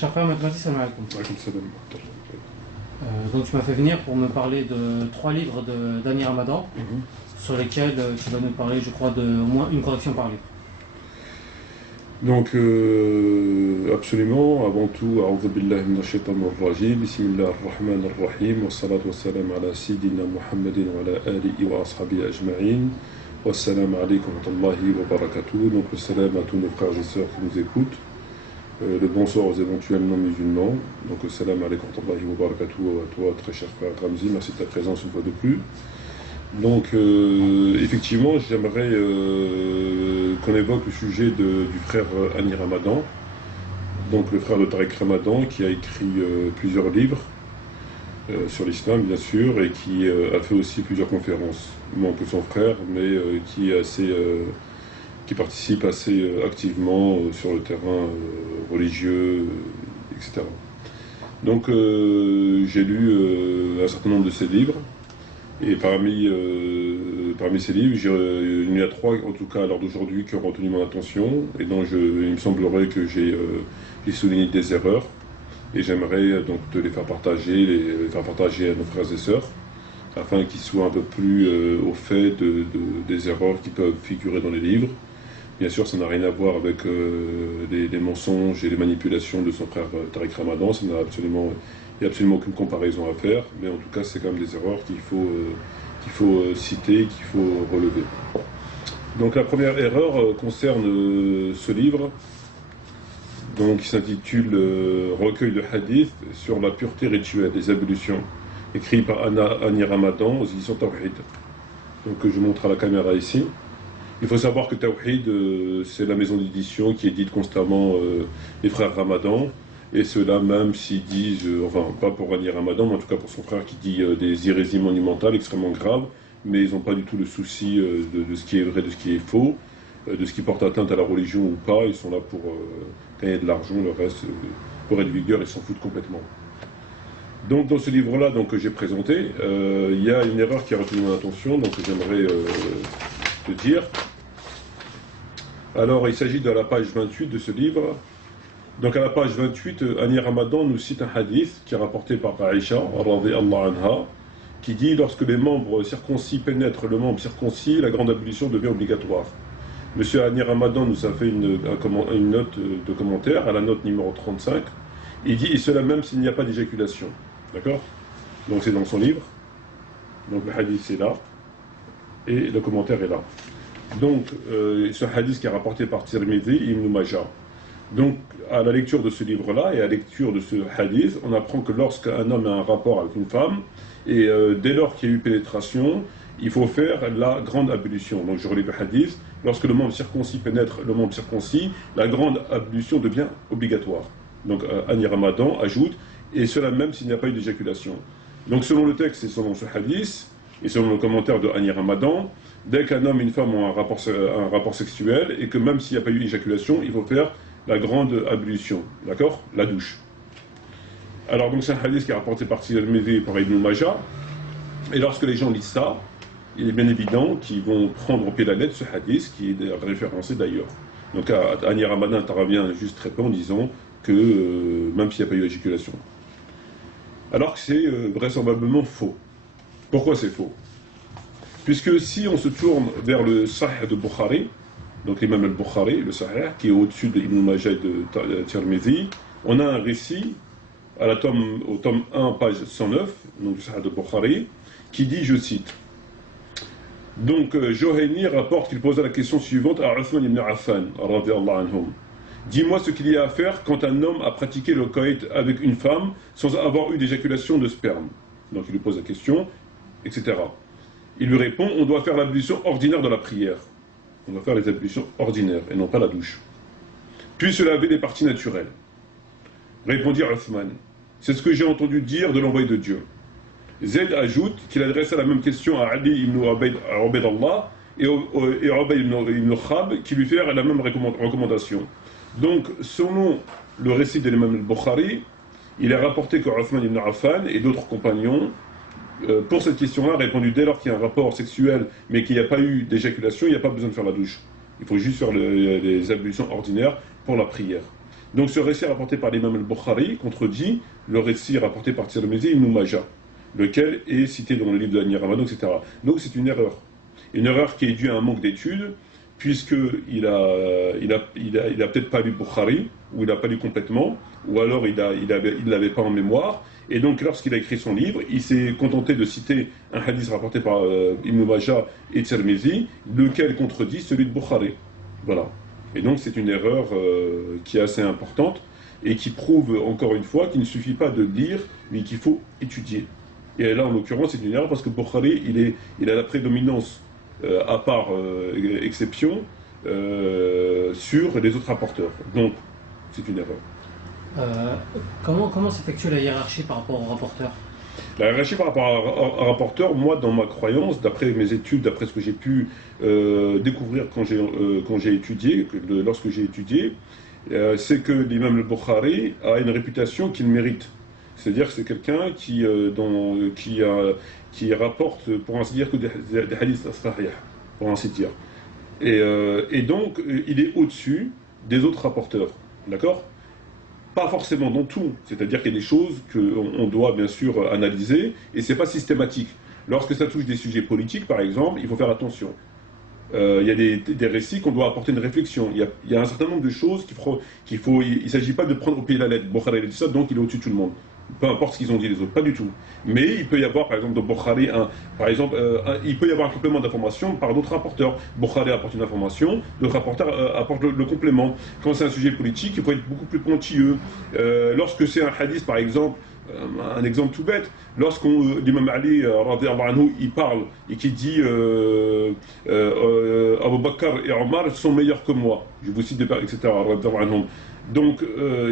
Shafar Matmati, salam alaikum. Alaykoum salam. Donc tu m'as fait venir pour me parler de 3 livres d'Annie Ramadan, sur lesquels tu vas nous parler, je crois, de au moins une correction par livre. Donc, absolument, avant tout, A'udhu billahi minash shaitanir rajim, bismillahir rahmanir rahim, wa salatu wa salam ala sayyidina Muhammadin wa ala alihi wa ashabihi ajma'in, wa salam alaykum wa rahmatullahi wa barakatuh. Donc, le salam à tous nos frères et sœurs qui nous écoutent, le bonsoir aux éventuels non-musulmans. Donc, le salam alaykum wa rahmatullahi wa barakatuh à toi, très cher frère Ramzi, merci de ta présence une fois de plus. Donc, effectivement, j'aimerais qu'on évoque le sujet du frère Annie Ramadan, donc le frère de Tariq Ramadan, qui a écrit plusieurs livres sur l'islam, bien sûr, et qui a fait aussi plusieurs conférences. Non que son frère, mais qui participe assez activement sur le terrain religieux, etc. Donc, j'ai lu un certain nombre de ses livres. Et parmi ces livres, il y en a 3, en tout cas à l'heure d'aujourd'hui, qui ont retenu mon attention, et dont il me semblerait que j'ai souligné des erreurs, et j'aimerais donc te les faire partager à nos frères et sœurs, afin qu'ils soient un peu plus au fait des erreurs qui peuvent figurer dans les livres. Bien sûr, ça n'a rien à voir avec les mensonges et les manipulations de son frère Tariq Ramadan, il n'y a absolument aucune comparaison à faire, mais en tout cas, c'est quand même des erreurs qu'il faut citer, qu'il faut relever. Donc la première erreur concerne ce livre, donc, qui s'intitule Recueil de hadith sur la pureté rituelle des ablutions, écrit par Annie Ramadan aux éditions Tawhid. Donc je montre à la caméra ici. Il faut savoir que Tawhid, c'est la maison d'édition qui édite constamment les frères Ramadan. Et ceux-là, même s'ils disent, enfin pas pour Annie Ramadan, mais en tout cas pour son frère qui dit des hérésies monumentales extrêmement graves, mais ils n'ont pas du tout le souci de ce qui est vrai, de ce qui est faux, de ce qui porte atteinte à la religion ou pas. Ils sont là pour gagner de l'argent, le reste, pour être vigueur, ils s'en foutent complètement. Donc dans ce livre-là que j'ai présenté, il y a une erreur qui a retenu mon attention, donc j'aimerais te dire. Alors il s'agit de la page 28 de ce livre. Donc à la page 28, Annie Ramadan nous cite un hadith qui est rapporté par Aïcha, radhiyallahu anha, qui dit: lorsque les membres circoncis pénètrent le membre circoncis, la grande ablution devient obligatoire. Monsieur Annie Ramadan nous a fait une note de commentaire, à la note numéro 35. Il dit: et cela même s'il n'y a pas d'éjaculation. D'accord? Donc c'est dans son livre. Donc le hadith c'est là. Et le commentaire est là. Donc ce hadith qui est rapporté par Tirmidhi, Ibn Majah. Donc, à la lecture de ce livre-là et à la lecture de ce hadith, on apprend que lorsqu'un homme a un rapport avec une femme, et dès lors qu'il y a eu pénétration, il faut faire la grande ablution. Donc, je relis le hadith. Lorsque le membre circoncis pénètre le membre circoncis, la grande ablution devient obligatoire. Donc, Annie Ramadan ajoute, et cela même s'il n'y a pas eu d'éjaculation. Donc, selon le texte et selon ce hadith, et selon le commentaire de Annie Ramadan, dès qu'un homme et une femme ont un rapport sexuel, et que même s'il n'y a pas eu d'éjaculation, il faut faire la grande ablution, d'accord? La douche. Alors donc c'est un hadith qui est rapporté par Tirmidhi et par Ibn Majah, et lorsque les gens lisent ça, il est bien évident qu'ils vont prendre au pied de la lettre ce hadith qui est référencé d'ailleurs. Donc Annie Ramadan intervient juste très peu en disant que même s'il n'y a pas eu d'éjaculation. Alors que c'est vraisemblablement faux. Pourquoi c'est faux? Puisque si on se tourne vers le Sahih de Bukhari, donc l'imam al-Bukhari, le Sahih, qui est au-dessus de Ibn Majah et de Tirmidhi, on a un récit au tome 1, page 109, donc le Sahih de Bukhari, qui dit, je cite, donc Juhayni rapporte qu'il posa la question suivante à Uthman ibn Affan, radhiyallahu anhum. Dis-moi ce qu'il y a à faire quand un homme a pratiqué le coït avec une femme sans avoir eu d'éjaculation de sperme. Donc il lui pose la question, etc. Il lui répond, on doit faire l'ablution ordinaire de la prière. On doit faire les ablutions ordinaires et non pas la douche. Puis se laver les parties naturelles. Répondit Uthman. C'est ce que j'ai entendu dire de l'envoyé de Dieu. Zayd ajoute qu'il adressa la même question à Ali ibn Ubaydallah et Ubayd ibn Khab qui lui firent la même recommandation. Donc, selon le récit de l'imam al-Bukhari, il est rapporté que Uthman ibn Affan et d'autres compagnons pour cette question-là, répondu dès lors qu'il y a un rapport sexuel, mais qu'il n'y a pas eu d'éjaculation, il n'y a pas besoin de faire la douche. Il faut juste faire les ablutions ordinaires pour la prière. Donc ce récit rapporté par l'imam al-Bukhari contredit le récit rapporté par Tirmizi et Ibn Majah, lequel est cité dans le livre de Hani Ramadan, etc. Donc c'est une erreur. Une erreur qui est due à un manque d'études, puisqu'il a peut-être pas lu Bukhari, ou il n'a pas lu complètement, ou alors il l'avait pas en mémoire, et donc lorsqu'il a écrit son livre, il s'est contenté de citer un hadith rapporté par Ibn Majah et Tirmizi, lequel contredit celui de Bukhari. Voilà. Et donc c'est une erreur qui est assez importante, et qui prouve encore une fois qu'il ne suffit pas de lire, mais qu'il faut étudier. Et là en l'occurrence c'est une erreur parce que Bukhari il a la prédominance, à part exception, sur les autres rapporteurs. Donc, c'est une erreur. Comment s'effectue la hiérarchie par rapport au rapporteur? La hiérarchie par rapport à un rapporteur, moi, dans ma croyance, d'après mes études, d'après ce que j'ai pu découvrir quand j'ai étudié, lorsque j'ai étudié, c'est que l'imam al-Bukhari a une réputation qu'il mérite. C'est-à-dire que c'est quelqu'un qui rapporte, pour ainsi dire, que des hadiths sahih, pour ainsi dire. Et donc, il est au-dessus des autres rapporteurs. D'accord? Pas forcément dans tout. C'est-à-dire qu'il y a des choses qu'on doit bien sûr analyser, et c'est pas systématique. Lorsque ça touche des sujets politiques, par exemple, il faut faire attention. Il y a des récits qu'on doit apporter une réflexion. Il y a un certain nombre de choses il ne s'agit pas de prendre au pied de la lettre. Bukhari a dit ça, donc il est au-dessus de tout le monde. Peu importe ce qu'ils ont dit les autres, pas du tout. Mais il peut y avoir, par exemple, dans Bukhari, il peut y avoir un complément d'information par d'autres rapporteurs. Bukhari apporte une information, d'autres rapporteurs apportent le complément. Quand c'est un sujet politique, il faut être beaucoup plus pointilleux. Lorsque c'est un hadith, par exemple, un exemple tout bête, l'imam Ali, radiyallahu anhu, il parle et qui dit Abu Bakr et Omar sont meilleurs que moi, je vous cite, etc. radiyallahu anhum. Donc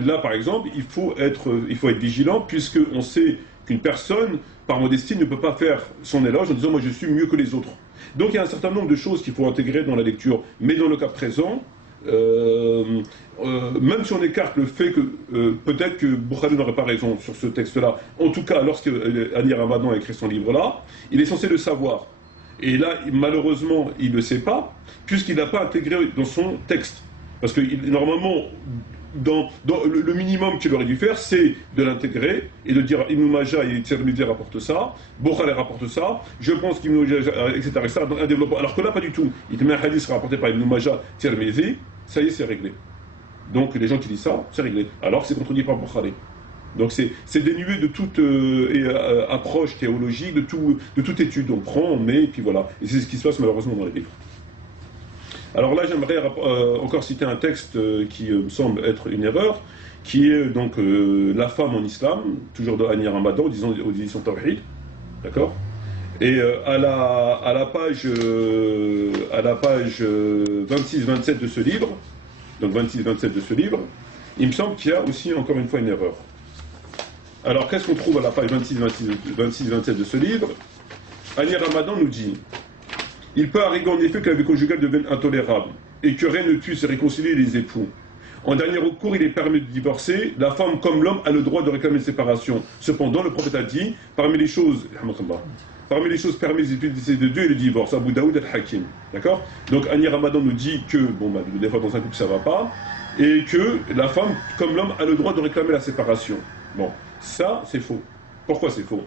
là, par exemple, il faut être vigilant, puisqu'on sait qu'une personne, par modestie, ne peut pas faire son éloge en disant « moi je suis mieux que les autres ». Donc il y a un certain nombre de choses qu'il faut intégrer dans la lecture. Mais dans le cas présent, même si on écarte le fait que peut-être que Bukhari n'aurait pas raison sur ce texte-là, en tout cas, lorsque Hani Ramadan a écrit son livre-là, il est censé le savoir. Et là, malheureusement, il ne le sait pas, puisqu'il n'a pas intégré dans son texte. Parce que normalement, le minimum qu'il aurait dû faire, c'est de l'intégrer et de dire Ibn Majah et Tirmidhi rapportent ça, Bukhari rapporte ça, je pense qu'Ibn Majah, etc. Donc un développement. Alors que là, pas du tout. Il te met un hadith rapporté par Ibn Majah, Tirmidhi, ça y est, c'est réglé. Donc les gens qui disent ça, c'est réglé. Alors que c'est contredit par Bukhari. Donc c'est dénué de toute approche théologique, de toute étude. On prend, on met, et puis voilà. Et c'est ce qui se passe malheureusement dans les livres. Alors là, j'aimerais encore citer un texte qui me semble être une erreur, qui est donc La femme en islam, toujours de Hani Ramadan, aux éditions Tawhid, d'accord? Et à la page 26-27 de ce livre, donc 26-27 de ce livre, il me semble qu'il y a aussi encore une fois une erreur. Alors qu'est-ce qu'on trouve à la page 26-27 de ce livre? Hani Ramadan nous dit: il peut arriver en effet que la vie conjugale devienne intolérable et que rien ne puisse réconcilier les époux. En dernier recours, il est permis de divorcer. La femme comme l'homme a le droit de réclamer une séparation. Cependant, le prophète a dit, parmi les choses permises de Dieu est le divorce. Abu Daoud al-Hakim. D'accord? Donc Hani Ramadan nous dit que, des fois dans un couple ça va pas, et que la femme comme l'homme a le droit de réclamer la séparation. Bon, ça c'est faux. Pourquoi c'est faux?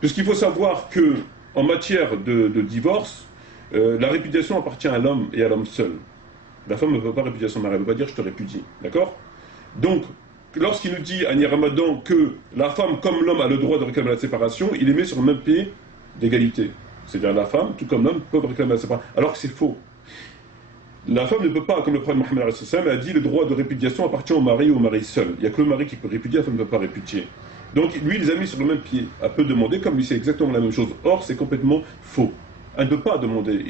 Puisqu'il faut savoir que en matière de divorce, la répudiation appartient à l'homme et à l'homme seul. La femme ne peut pas répudier son mari, elle ne peut pas dire je te répudie. D'accord? Donc, lorsqu'il nous dit, Hani Ramadan, que la femme comme l'homme a le droit de réclamer la séparation, il les met sur le même pied d'égalité. C'est-à-dire la femme, tout comme l'homme, peuvent réclamer la séparation. Alors que c'est faux. La femme ne peut pas, comme le prophète Mohammed a dit, le droit de répudiation appartient au mari ou au mari seul. Il n'y a que le mari qui peut répudier, la femme ne peut pas répudier. Donc lui, il les a mis sur le même pied. Elle peut demander, comme lui, c'est exactement la même chose. Or, c'est complètement faux. Elle ne peut pas demander.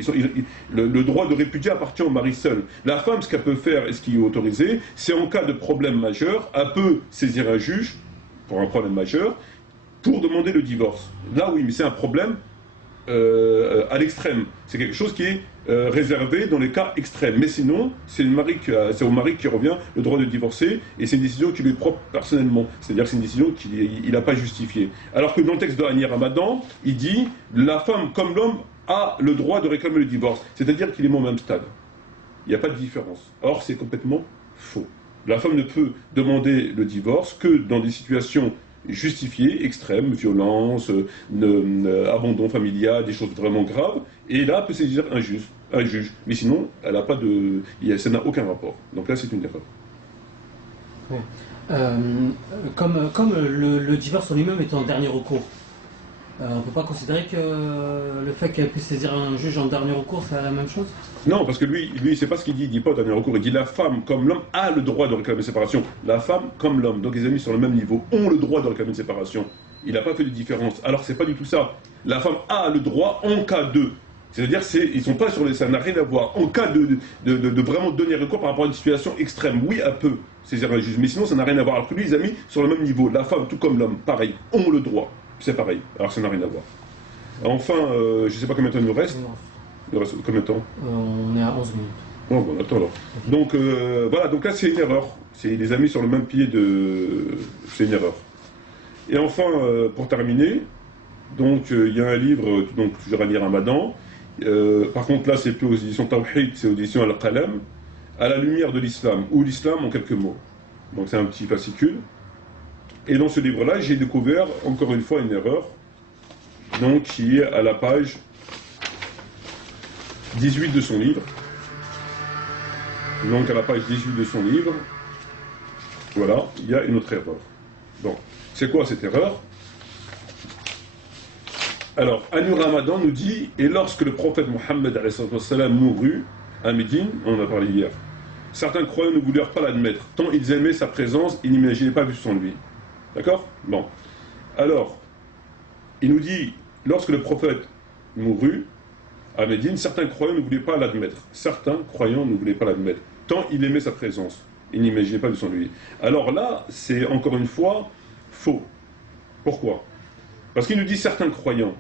Le droit de répudier appartient au mari seul. La femme, ce qu'elle peut faire et ce qui est autorisé, c'est en cas de problème majeur, elle peut saisir un juge pour un problème majeur pour demander le divorce. Là, oui, mais c'est un problème à l'extrême. C'est quelque chose qui est réservé dans les cas extrêmes. Mais sinon, c'est au mari qui revient le droit de divorcer, et c'est une décision qui lui est propre personnellement. C'est-à-dire que c'est une décision qu'il n'a pas justifiée. Alors que dans le texte de Hani Ramadan, il dit la femme comme l'homme a le droit de réclamer le divorce. C'est-à-dire qu'il est au même stade. Il n'y a pas de différence. Or, c'est complètement faux. La femme ne peut demander le divorce que dans des situations justifiées, extrêmes, violence, abandon familial, des choses vraiment graves, et là peut saisir un juge. Mais sinon, elle n'a pas de, ça n'a aucun rapport. Donc là, c'est une erreur. Ouais. Comme le divorce en lui-même est en dernier recours, on ne peut pas considérer que le fait qu'elle puisse saisir un juge en dernier recours, c'est la même chose? Non, parce que lui c'est pas ce qu'il dit. Il dit pas au dernier recours. Il dit la femme, comme l'homme, a le droit de réclamer une séparation. La femme, comme l'homme, donc les amis sur le même niveau, ont le droit de réclamer une séparation. Il n'a pas fait de différence. Alors c'est pas du tout ça. La femme a le droit en cas de. C'est-à-dire, ils sont pas sur les. Ça n'a rien à voir. En cas de vraiment donner recours par rapport à une situation extrême, oui, elle peut saisir un juge. Mais sinon, ça n'a rien à voir. Alors que lui, les amis, sur le même niveau, la femme, tout comme l'homme, pareil, ont le droit. C'est pareil. Alors ça n'a rien à voir. Enfin, je ne sais pas combien de temps il nous reste. Il nous reste combien de temps? On est à 11 minutes. Bon, on attend alors. Donc voilà, donc là c'est une erreur. C'est les amis sur le même pied de. C'est une erreur. Et enfin, pour terminer, donc il y a un livre, donc toujours à lire Ramadan. Par contre là c'est plus aux éditions Tawhid, c'est aux éditions Al-Qalam, à la lumière de l'islam, ou l'islam en quelques mots. Donc c'est un petit fascicule. Et dans ce livre-là, j'ai découvert encore une fois une erreur, donc qui est à la page 18 de son livre. Donc à la page 18 de son livre, voilà, il y a une autre erreur. Donc, c'est quoi cette erreur? Alors, Anur Ramadan nous dit, et lorsque le prophète Mohammed mourut à Médine, on en a parlé hier, certains croyants ne voulurent pas l'admettre, tant ils aimaient sa présence, ils n'imaginaient pas vivre sans lui. D'accord? Bon. Alors, il nous dit, lorsque le prophète mourut à Médine, certains croyants ne voulaient pas l'admettre. Certains croyants ne voulaient pas l'admettre, tant il aimait sa présence. Ils n'imaginaient pas vivre sans lui. Alors là, c'est encore une fois faux. Pourquoi? Parce qu'il nous dit certains croyants,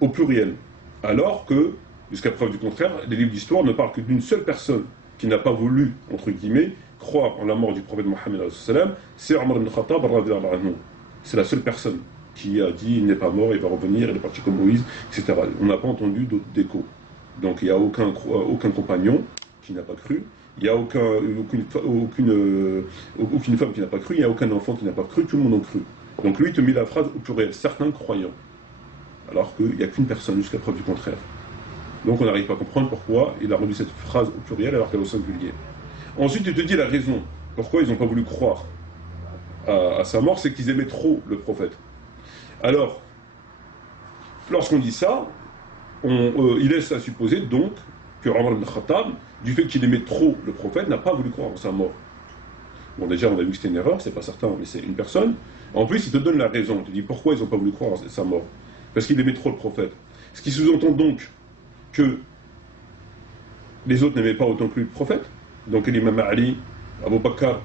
au pluriel, alors que, jusqu'à preuve du contraire, les livres d'histoire ne parlent que d'une seule personne qui n'a pas voulu, entre guillemets, croire en la mort du prophète Mohammed, c'est Omar ibn Khattab. C'est la seule personne qui a dit il n'est pas mort, il va revenir, il est parti comme Moïse, etc. On n'a pas entendu d'autres d'écho. Donc il n'y a aucun compagnon qui n'a pas cru, il n'y a aucune femme qui n'a pas cru, il n'y a aucun enfant qui n'a pas cru, tout le monde a cru. Donc lui, il te met la phrase au pluriel, certains croyants, alors qu'il n'y a qu'une personne jusqu'à preuve du contraire. Donc on n'arrive pas à comprendre pourquoi il a rendu cette phrase au pluriel alors qu'elle est au singulier. Ensuite, il te dit la raison, pourquoi ils n'ont pas voulu croire à sa mort, c'est qu'ils aimaient trop le prophète. Alors, lorsqu'on dit ça, il laisse à supposer donc que Omar ibn Khattab, du fait qu'il aimait trop le prophète, n'a pas voulu croire en sa mort. Bon, déjà, on a vu que c'était une erreur, c'est pas certain, mais c'est une personne. En plus, il te donne la raison, il te dit pourquoi ils n'ont pas voulu croire en sa mort. Parce qu'il aimait trop le prophète. Ce qui sous-entend donc que les autres n'aimaient pas autant que lui le prophète. Donc l'imam Ali, Abu Bakr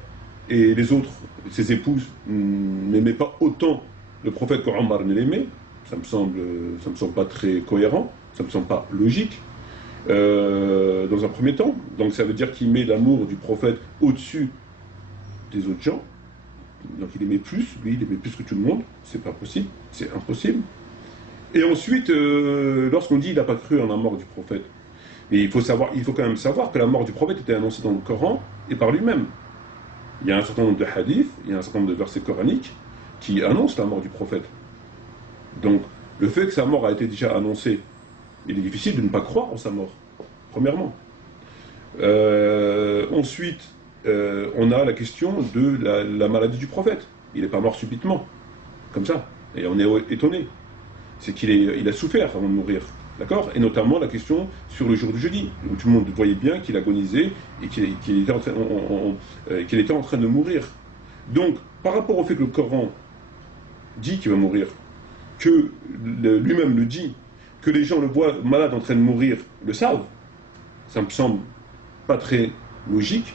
et les autres, ses épouses, n'aimaient pas autant le prophète qu'Omar ne l'aimait. Ça me semble pas très cohérent, ça me semble pas logique. Dans un premier temps, donc ça veut dire qu'il met l'amour du prophète au-dessus des autres gens. Donc il aimait plus, lui il aimait plus que tout le monde, c'est pas possible, c'est impossible. Et ensuite, lorsqu'on dit il n'a pas cru en la mort du prophète, mais il faut quand même savoir que la mort du prophète était annoncée dans le Coran et par lui-même. Il y a un certain nombre de hadiths, il y a un certain nombre de versets coraniques qui annoncent la mort du prophète. Donc, le fait que sa mort a été déjà annoncée, il est difficile de ne pas croire en sa mort, premièrement. Ensuite, on a la question de la maladie du prophète. Il n'est pas mort subitement, comme ça, et on est étonné. C'est qu'il a souffert avant de mourir, d'accord? Et notamment la question sur le jour du jeudi, où tout le monde voyait bien qu'il agonisait et qu'il était en train de mourir. Donc, par rapport au fait que le Coran dit qu'il va mourir, que lui-même le dit, que les gens le voient malade en train de mourir, le savent, ça me semble pas très logique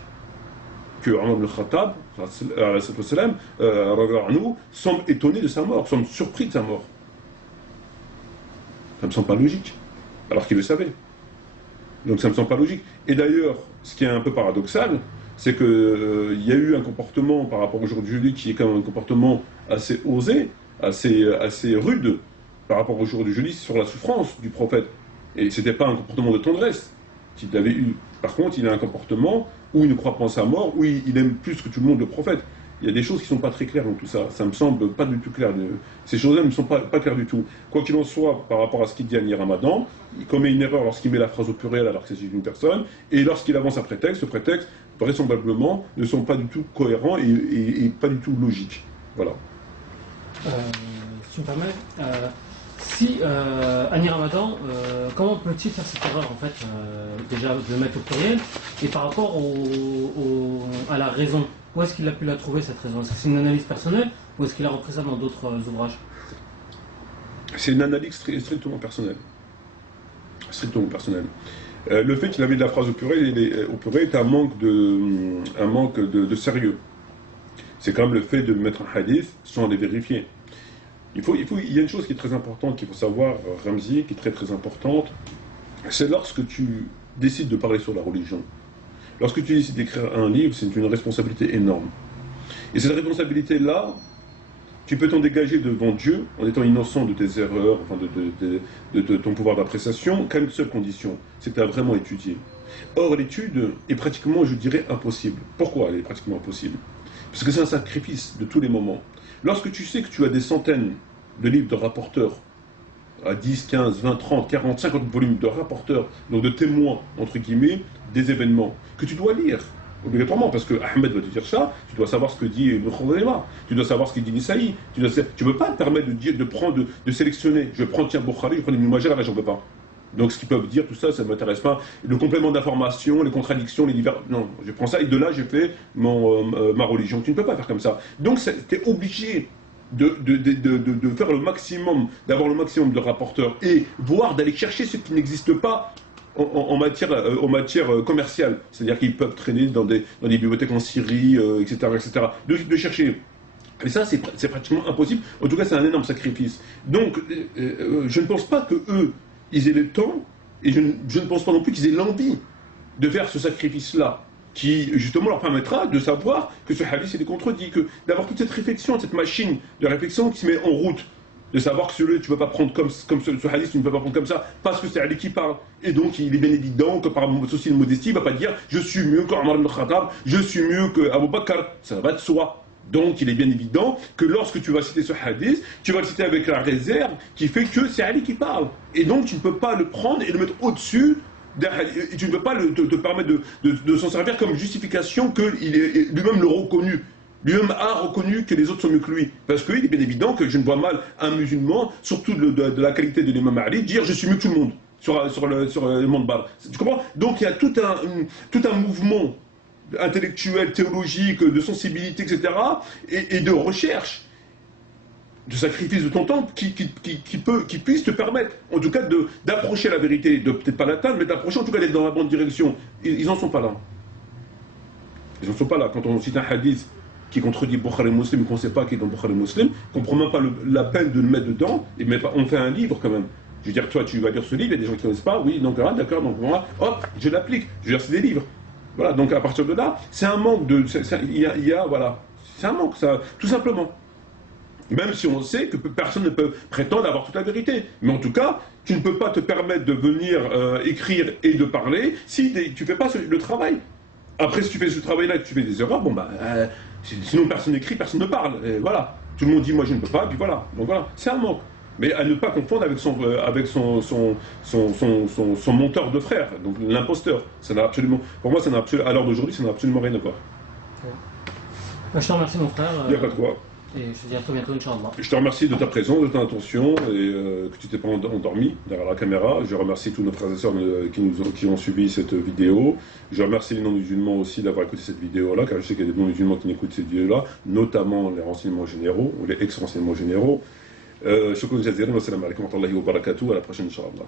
que Omar ibn Khattab semble étonné de sa mort, semble surpris de sa mort. Ça me semble pas logique, alors qu'il le savait. Donc ça me semble pas logique. Et d'ailleurs, ce qui est un peu paradoxal, c'est qu'il y a eu un comportement par rapport au jour du jeudi qui est quand même un comportement assez osé, assez rude par rapport au jour du jeudi sur la souffrance du prophète. Et c'était pas un comportement de tendresse qu'il avait eu. Par contre, il a un comportement où il ne croit pas en sa mort, où il aime plus que tout le monde le prophète. Il y a des choses qui ne sont pas très claires dans tout ça. Ça me semble pas du tout clair. Ces choses-là ne sont pas claires du tout. Quoi qu'il en soit, par rapport à ce qu'il dit à Nir Ramadan, il commet une erreur lorsqu'il met la phrase au pluriel alors que c'est d'une personne, et lorsqu'il avance un prétexte, ce prétexte, vraisemblablement, ne sont pas du tout cohérents et pas du tout logiques. Voilà. Si tu me permets, si Annie Ramadan, comment peut-il faire cette erreur en fait, déjà de le mettre au pluriel, et par rapport à la raison, où est-ce qu'il a pu la trouver cette raison? Est-ce que c'est une analyse personnelle ou est-ce qu'il a repris ça dans d'autres ouvrages? C'est une analyse strictement personnelle. Strictement personnelle. Le fait qu'il a mis de la phrase au pluriel est un manque de sérieux. C'est quand même le fait de mettre un hadith sans les vérifier. Il y a une chose qui est très importante qu'il faut savoir, Ramzi, qui est très très importante, c'est lorsque tu décides de parler sur la religion. Lorsque tu décides d'écrire un livre, c'est une responsabilité énorme. Et cette responsabilité-là, tu peux t'en dégager devant Dieu en étant innocent de tes erreurs, enfin de ton pouvoir d'appréciation, qu'à une seule condition, c'est que tu as vraiment étudié. Or, l'étude est pratiquement, je dirais, impossible. Pourquoi elle est pratiquement impossible? Parce que c'est un sacrifice de tous les moments. Lorsque tu sais que tu as des centaines de livres de rapporteurs, à 10, 15, 20, 30, 40, 50 volumes de rapporteurs, donc de témoins, entre guillemets, des événements, que tu dois lire, obligatoirement, parce que Ahmed va te dire ça, tu dois savoir ce que dit Ibn Khuzaymah, tu dois savoir ce qu'il dit Nisaï, tu ne peux pas te permettre de sélectionner, je prends tiens Bukhari, je prends Ibn Majah, là j'en peux pas. Donc ce qu'ils peuvent dire, tout ça, ça ne m'intéresse pas. Le complément d'information, les contradictions, les divers... Non, je prends ça et de là, j'ai fait ma religion. Tu ne peux pas faire comme ça. Donc tu es obligé de faire le maximum, d'avoir le maximum de rapporteurs et voire d'aller chercher ce qui n'existe pas en matière commerciale. C'est-à-dire qu'ils peuvent traîner dans des bibliothèques en Syrie, etc. etc. De chercher. Et ça, c'est pratiquement impossible. En tout cas, c'est un énorme sacrifice. Donc, je ne pense pas que eux ils aient le temps, et je ne pense pas non plus qu'ils aient l'envie de faire ce sacrifice-là, qui justement leur permettra de savoir que ce hadith est contredit, d'avoir toute cette réflexion, cette machine de réflexion qui se met en route, de savoir que celui tu ne peux pas prendre comme ce hadith, tu ne peux pas prendre comme ça, parce que c'est Ali qui parle. Et donc il est bien évident que par souci de modestie, il ne va pas dire je suis mieux qu'Omar ibn Khattab, je suis mieux qu'Abu Bakr, ça va de soi. Donc il est bien évident que lorsque tu vas citer ce hadith, tu vas le citer avec la réserve qui fait que c'est Ali qui parle. Et donc tu ne peux pas le prendre et le mettre au-dessus d'un hadith. Et tu ne peux pas te permettre de s'en servir comme justification que lui-même le reconnu. Lui-même a reconnu que les autres sont mieux que lui. Parce qu'il est bien évident que je ne vois mal un musulman, surtout de la qualité de l'imam Ali, dire je suis mieux que tout le monde sur le monde bar. Tu comprends? Donc il y a tout un mouvement intellectuel, théologique, de sensibilité, etc., et de recherche, de sacrifice de ton temps, qui puisse te permettre, en tout cas, d'approcher la vérité, de peut-être pas l'atteindre, mais d'approcher, en tout cas, d'être dans la bonne direction. Ils n'en sont pas là. Ils n'en sont pas là. Quand on cite un hadith qui contredit Bukhari Muslim, qu'on ne sait pas qui est dans Bukhari Muslim, qu'on ne prend même pas la peine de le mettre dedans, mais on fait un livre quand même. Je veux dire, toi, tu vas lire ce livre, il y a des gens qui ne connaissent pas, oui, donc, ah, d'accord, donc voilà, hop, je l'applique. Je veux dire, c'est des livres. Voilà, donc à partir de là, c'est un manque voilà, c'est un manque, ça, tout simplement. Même si on sait que personne ne peut prétendre avoir toute la vérité. Mais en tout cas, tu ne peux pas te permettre de venir écrire et de parler si tu ne fais pas le travail. Après, si tu fais ce travail-là et que tu fais des erreurs, bon bah, sinon personne n'écrit, personne ne parle. Et voilà, tout le monde dit moi je ne peux pas, et puis voilà. Donc voilà, c'est un manque. Mais à ne pas confondre avec son monteur de frères, donc l'imposteur. Ça n'a absolument, pour moi, à l'heure d'aujourd'hui, ça n'a absolument rien à voir. Je te remercie mon frère. Il n'y a pas de quoi. Et je te dis à très bientôt, Inch'Allah. Je te remercie de ta présence, de ton attention, et que tu t'es pas endormi derrière la caméra. Je remercie tous nos frères et sœurs qui ont suivi cette vidéo. Je remercie les non-musulmans aussi d'avoir écouté cette vidéo-là, car je sais qu'il y a des non-musulmans qui n'écoutent cette vidéo-là, notamment les renseignements généraux, ou les ex-renseignements généraux. شكرا جزيلا والسلام عليكم ورحمة الله وبركاته. À la prochaine, Inch'Allah.